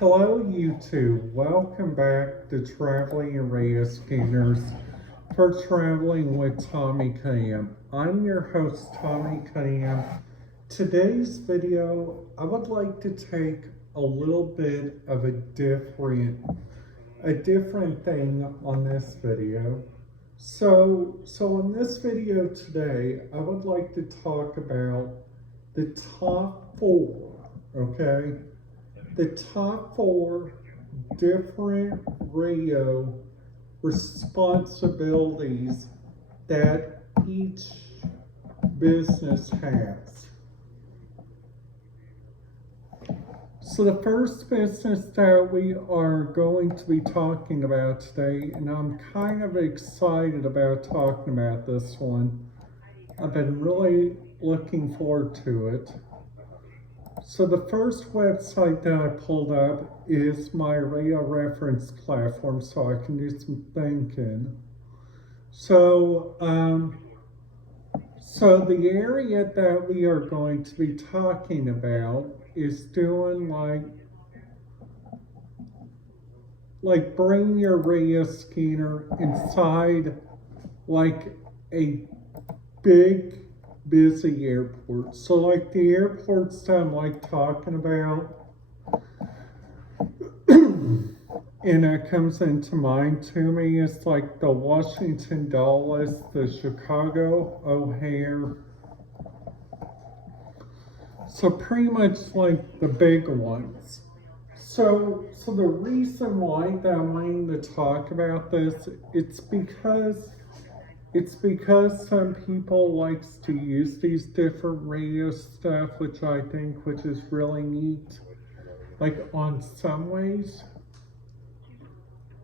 Hello YouTube, welcome back to Traveling Area Scanners for Traveling with Tommy Cam. I'm your host Tommy Cam. Today's video, I would like to take a little bit of a different thing on this video. So in this video today, I would like to talk about the top four, okay? The top four different radio responsibilities that each business has. So the first business that we are going to be talking about today, and I'm kind of excited about talking about this one. I've been really looking forward to it. So the first website that I pulled up is my radio reference platform, so I can do some thinking. So the area that we are going to be talking about is doing like bring your radio scanner inside like a big busy airport. So like the airports that I'm like talking about, and that comes into mind to me is like the Washington Dulles, the Chicago O'Hare. So pretty much like the big ones. So the reason why that I'm wanting to talk about this, it's because some people likes to use these different radio stuff, which is really neat, like on some ways.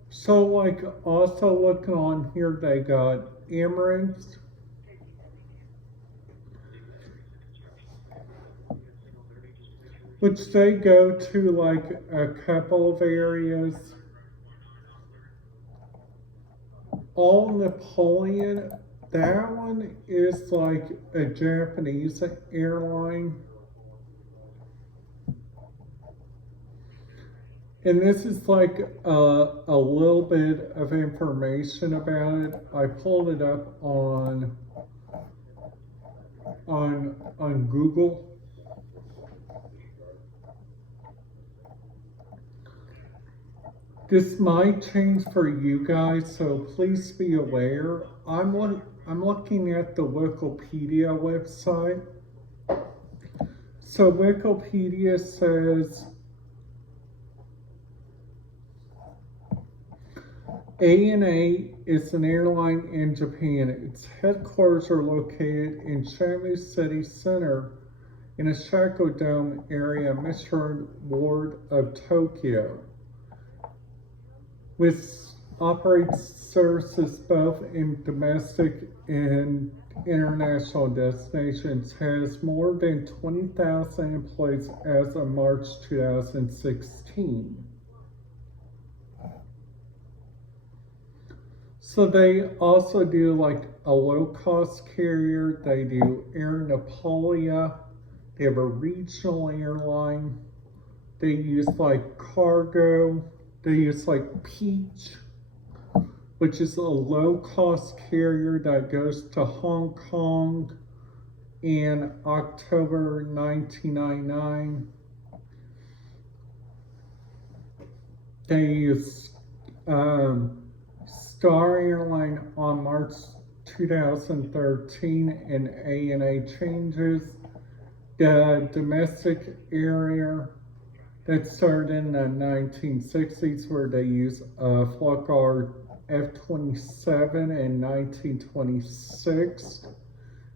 So like also looking on here, they got Emirates, which they go to like a couple of areas. All Napoleon, that one is like a Japanese airline. And this is like a little bit of information about it. I pulled it up on Google. This might change for you guys, so please be aware. I'm looking at the Wikipedia website. So Wikipedia says ANA is an airline in Japan. Its headquarters are located in Shamu City Center in a Shako Dome area, Mission Ward of Tokyo, which operates services both in domestic and international destinations, has more than 20,000 employees as of March 2016. So they also do like a low-cost carrier. They do Air Napolia. They have a regional airline. They use like cargo. They use like Peach, which is a low-cost carrier that goes to Hong Kong in October 1999. They use Star Airline on March 2013, and ANA changes. The domestic area that started in the 1960s, where they use Flockar F-27 in 1926.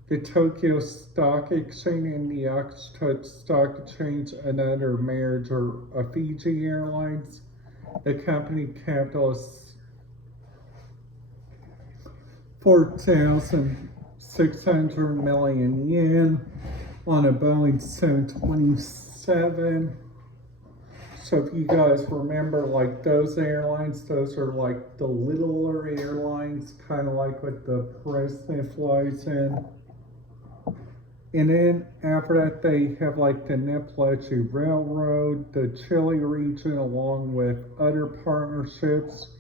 The Tokyo Stock Exchange and the Oxford Stock Exchange, another merger of Fiji Airlines. The company capital is 4,600 million yen on a Boeing 727. So if you guys remember, like those airlines, those are like the littler airlines, kind of like what the president flies in. And then after that, they have like the Nepalachi Railroad, the Chile region, along with other partnerships,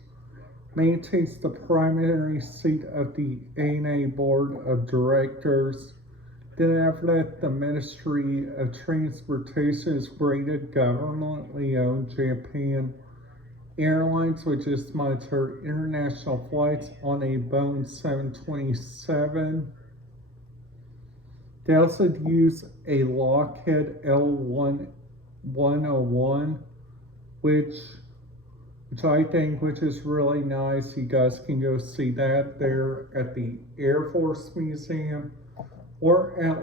maintains the primary seat of the ANA Board of Directors. Then after that, the Ministry of Transportation is rated governmentally owned Japan Airlines, which is monitor international flights on a Boeing 727. They also use a Lockheed L101, which is really nice. You guys can go see that there at the Air Force Museum or at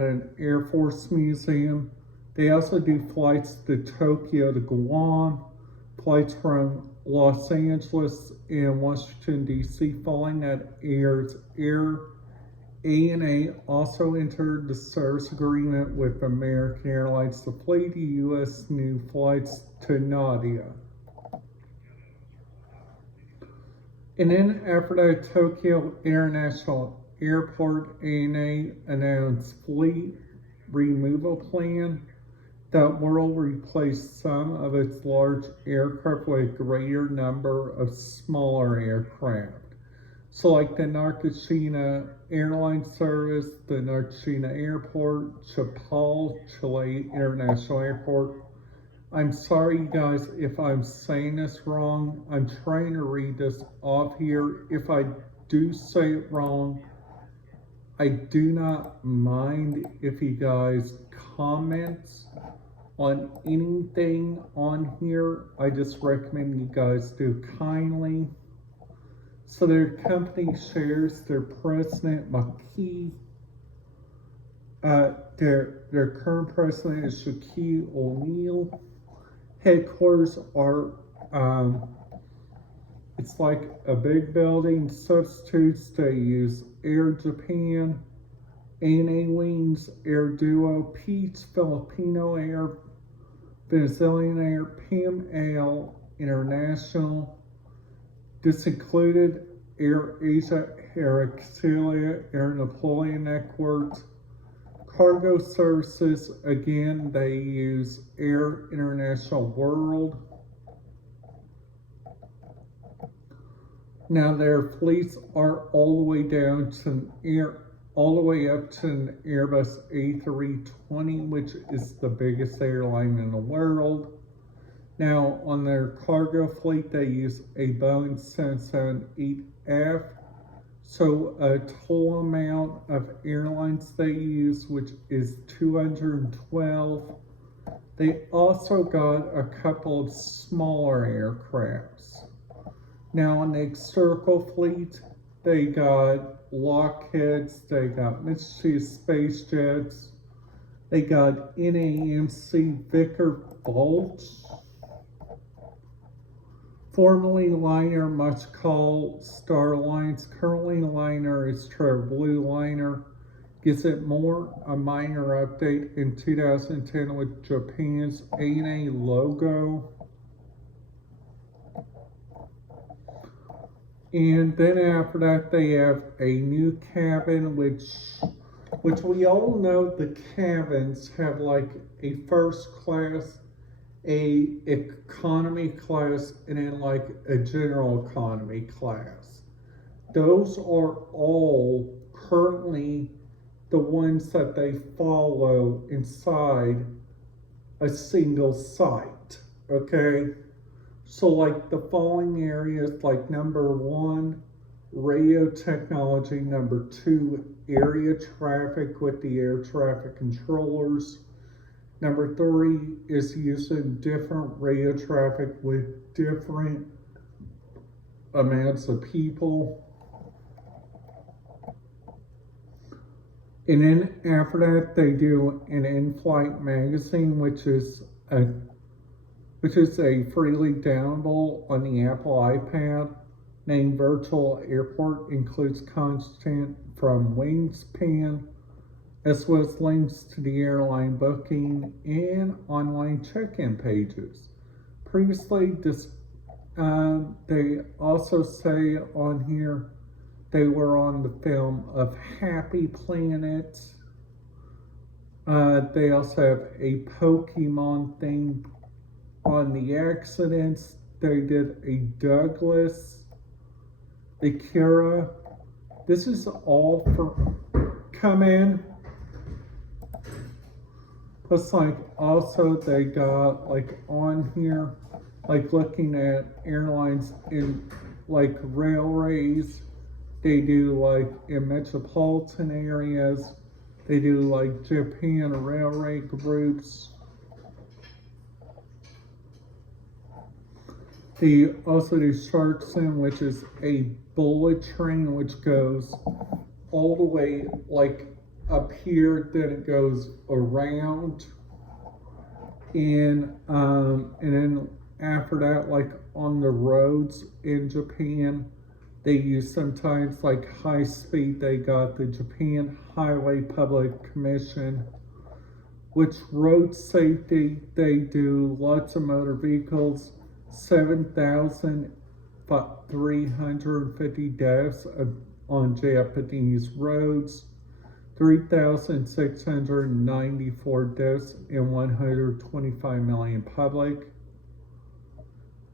an Air Force museum. They also do flights to Tokyo to Guam, flights from Los Angeles and Washington, D.C. Following that Air ANA also entered the service agreement with American Airlines to fly the U.S. new flights to Nadia. And then after that, Tokyo International Airport ANA announced fleet removal plan that will replace some of its large aircraft with a greater number of smaller aircraft. So like the Nakashima Airline Service, the Nakashima Airport, Chile International Airport. I'm sorry, you guys, if I'm saying this wrong. I'm trying to read this off here. If I do say it wrong, I do not mind if you guys comment on anything on here. I just recommend you guys do kindly. So their company shares their president, McKee. Their current president is Shaquille O'Neal. Headquarters are, it's like a big building. Substitutes, they use Air Japan, ANA Wings, Air Duo, Peach, Filipino Air, Venezuelan Air, Pam Al International. This included Air Asia, Air Excelia, Air Napoleon Networks. Cargo services, again, they use Air International World. Now their fleets are all the way down to all the way up to an Airbus A320, which is the biggest airline in the world. Now, on their cargo fleet, they use a Boeing 778F. So, a total amount of airlines they use, which is 212. They also got a couple of smaller aircrafts. Now, on the external fleet, they got Lockheeds, they got Mitsubishi Space Jets, they got NAMC Vickers Bolt, formerly Liner, much called Star Lines. Currently, Liner is Blue Liner. Gives it a minor update in 2010 with Japan's ANA logo. And then after that, they have a new cabin, which we all know the cabins have like a first class, a economy class, and then like a general economy class. Those are all currently the ones that they follow inside a single site, okay? So like the following areas, like number 1, radio technology, number 2, area traffic with the air traffic controllers, number 3 is using different radio traffic with different amounts of people. And then after that, they do an in-flight magazine, which is a freely downloadable on the Apple iPad, named Virtual Airport. Includes content from Wingspan, as well as links to the airline booking and online check-in pages. Previously, they also say on here They were on the film of Happy Planet. They also have a Pokemon thing on the accidents. They did a Douglas, Akira. This is all for come in. Plus, like, also they got like on here, like looking at airlines in like railways. They do like in metropolitan areas. They do like Japan railway groups. They also do Sharkson, which is a bullet train which goes all the way like up here, then it goes around, and then after that, like on the roads in Japan, they use sometimes like high speed. They got the Japan Highway Public Commission, which road safety, they do lots of motor vehicles, 7,350 deaths on Japanese roads, 3,694 deaths and 125 million public.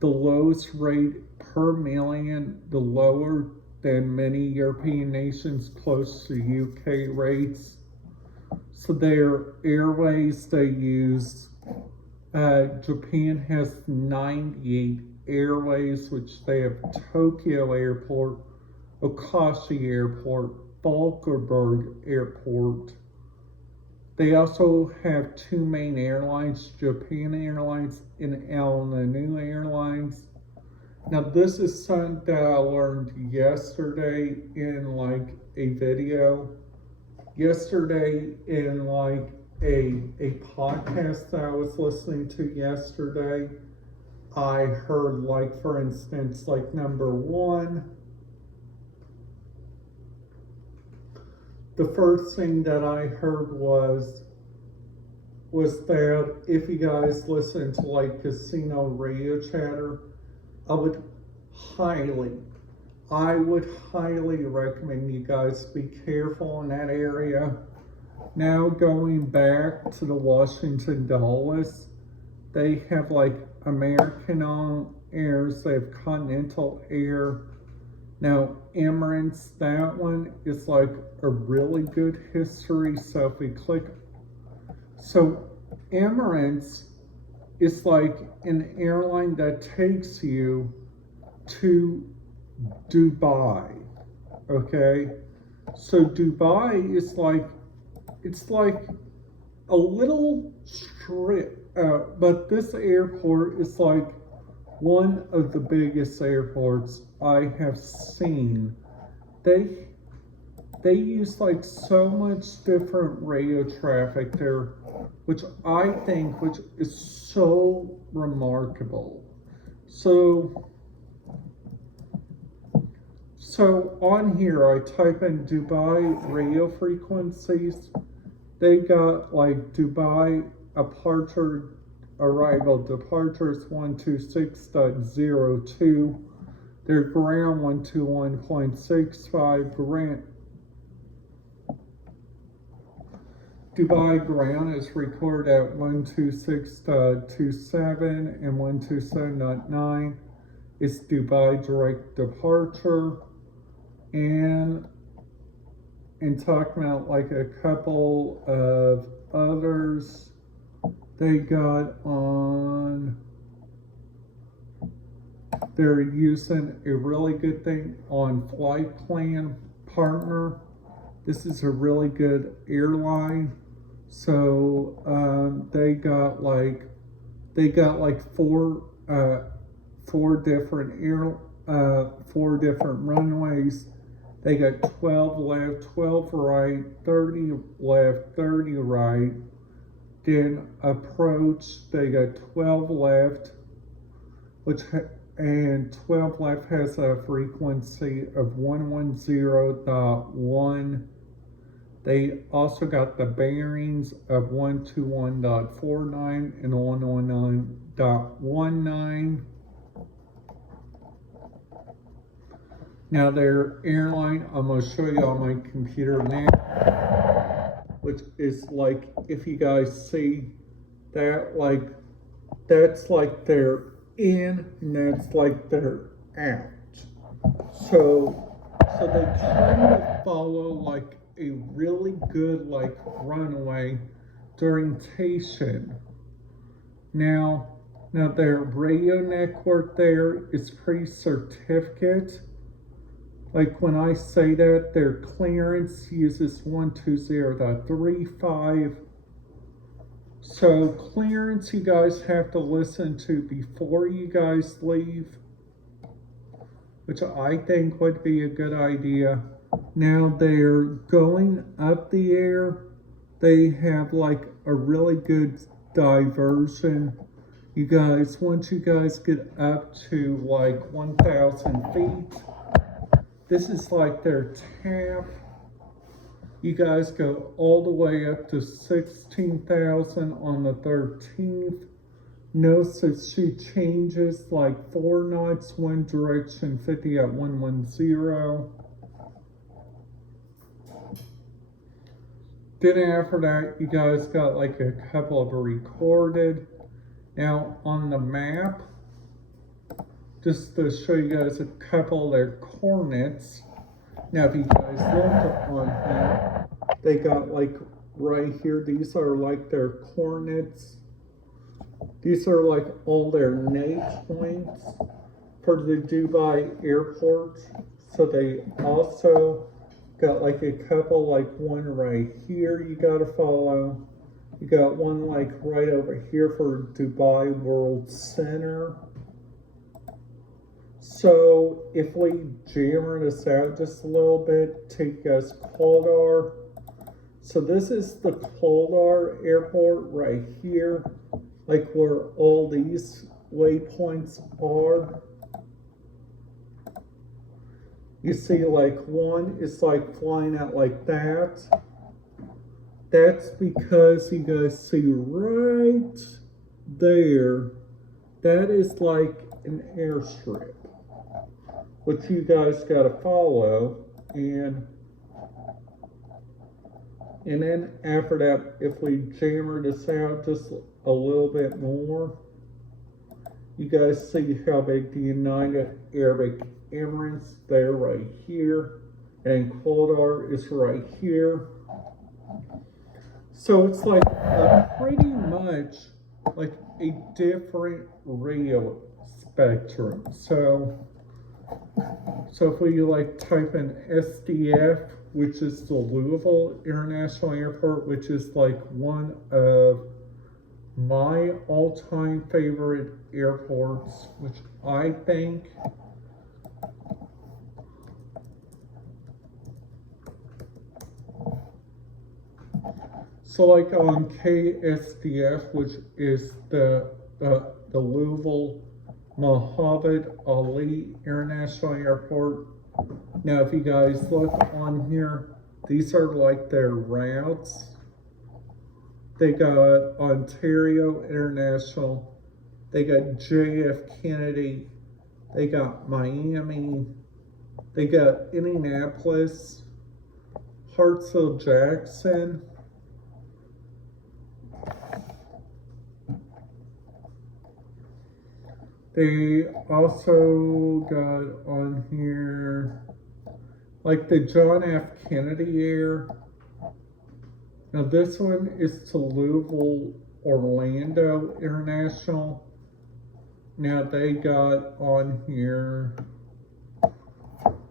The lowest rate per million, the lower than many European nations, close to UK rates. So their airways they use, Japan has 98 airways, which they have Tokyo Airport, Okashi Airport, Valkenburg Airport. They also have two main airlines, Japan Airlines and Al-Nanu Airlines. Now this is something that I learned yesterday in like a video. Yesterday in like a podcast that I was listening to yesterday, I heard like, for instance, like number one, the first thing that I heard was that if you guys listen to like casino radio chatter, I would highly recommend you guys be careful in that area. Now going back to the Washington Dulles, they have like American on Airs, they have Continental Air. Now Emirates, that one is like a really good history. So if we click, so Emirates is like an airline that takes you to Dubai, okay? So Dubai is like, it's like a little strip, but this airport is like one of the biggest airports I have seen. They use like so much different radio traffic there, which I think, which is so remarkable. So on here, I type in Dubai radio frequencies. They got like Dubai arrival departures 126.02. Their ground 121.65. Dubai ground is recorded at 126.27 and 127.9. It's Dubai direct departure. And talking about like a couple of others, they got on, they're using a really good thing on Flight Plan Partner. This is a really good airline. So they got like four different runways. They got 12 left, 12 right, 30 left, 30 right. Then approach, they got 12 left, and 12 left has a frequency of 110.1. They also got the bearings of 121.49 and 119.19. Now their airline, I'm going to show you on my computer now, which is like, if you guys see that, like, that's like they're in and that's like they're out. So they kind of follow like a really good like runway orientation. Now their radio network there is pretty certificate. Like when I say that, their clearance uses 120.35. So clearance you guys have to listen to before you guys leave, which I think would be a good idea. Now they're going up the air. They have like a really good diversion. You guys, once you guys get up to like 1,000 feet, this is like their tap. You guys go all the way up to 16,000 on the 13th. Notice that she changes like 4 knots, one direction, 50 at 110. Then after that, you guys got like a couple of recorded. Now on the map, just to show you guys a couple of their coordinates. Now if you guys look on here, they got like right here, these are like their coordinates. These are like all their NAV points for the Dubai airport. So they also got like a couple, like one right here you gotta follow. You got one like right over here for Dubai World Center. So if we jammer this out just a little bit, take us Qualdar. So this is the Qualdar airport right here, like where all these waypoints are. You see like one is like flying out like that. That's because you guys see right there, that is like an airstrip, which you guys gotta follow. And then after that, if we jammer this out just a little bit more, you guys see how big the United Arab Emirates, they're right here, and Qualdar is right here. So it's like pretty much like a different radio spectrum. So if we like type in SDF, which is the Louisville International Airport, which is like one of my all-time favorite airports, which I think so like on KSDF, which is the Louisville Muhammad Ali International Airport. Now if you guys look on here, these are like their routes. They got Ontario International, they got JF Kennedy, they got Miami, they got Indianapolis, Hartsville Jackson, they also got on here like the John F. Kennedy Air. Now this one is to Louisville Orlando International. Now they got on here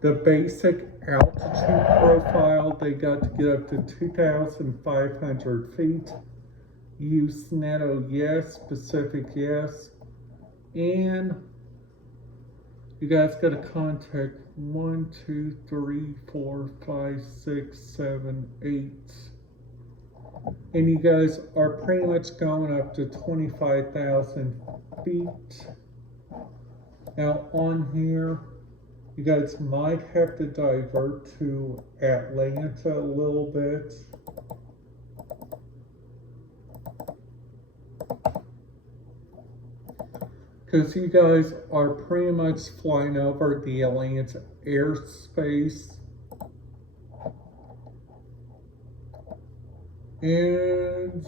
the basic altitude profile. They got to get up to 2,500 feet. Use NATO yes, Pacific yes. And you guys got to contact 1, 2, 3, 4, 5, 6, 7, 8. And you guys are pretty much going up to 25,000 feet. Now on here, you guys might have to divert to Atlanta a little bit. Because you guys are pretty much flying over the Atlanta airspace, and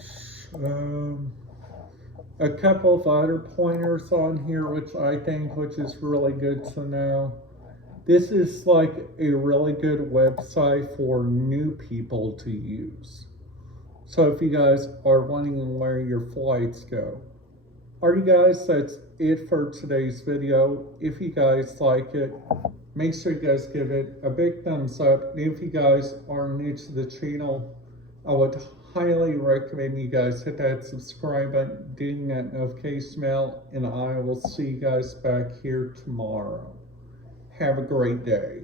a couple of other pointers on here, which is really good to know. This is like a really good website for new people to use. So if you guys are wondering where your flights go. Alright guys, that's it for today's video. If you guys like it, make sure you guys give it a big thumbs up. And if you guys are new to the channel, I would highly recommend you guys hit that subscribe button, ding that notification bell, and I will see you guys back here tomorrow. Have a great day.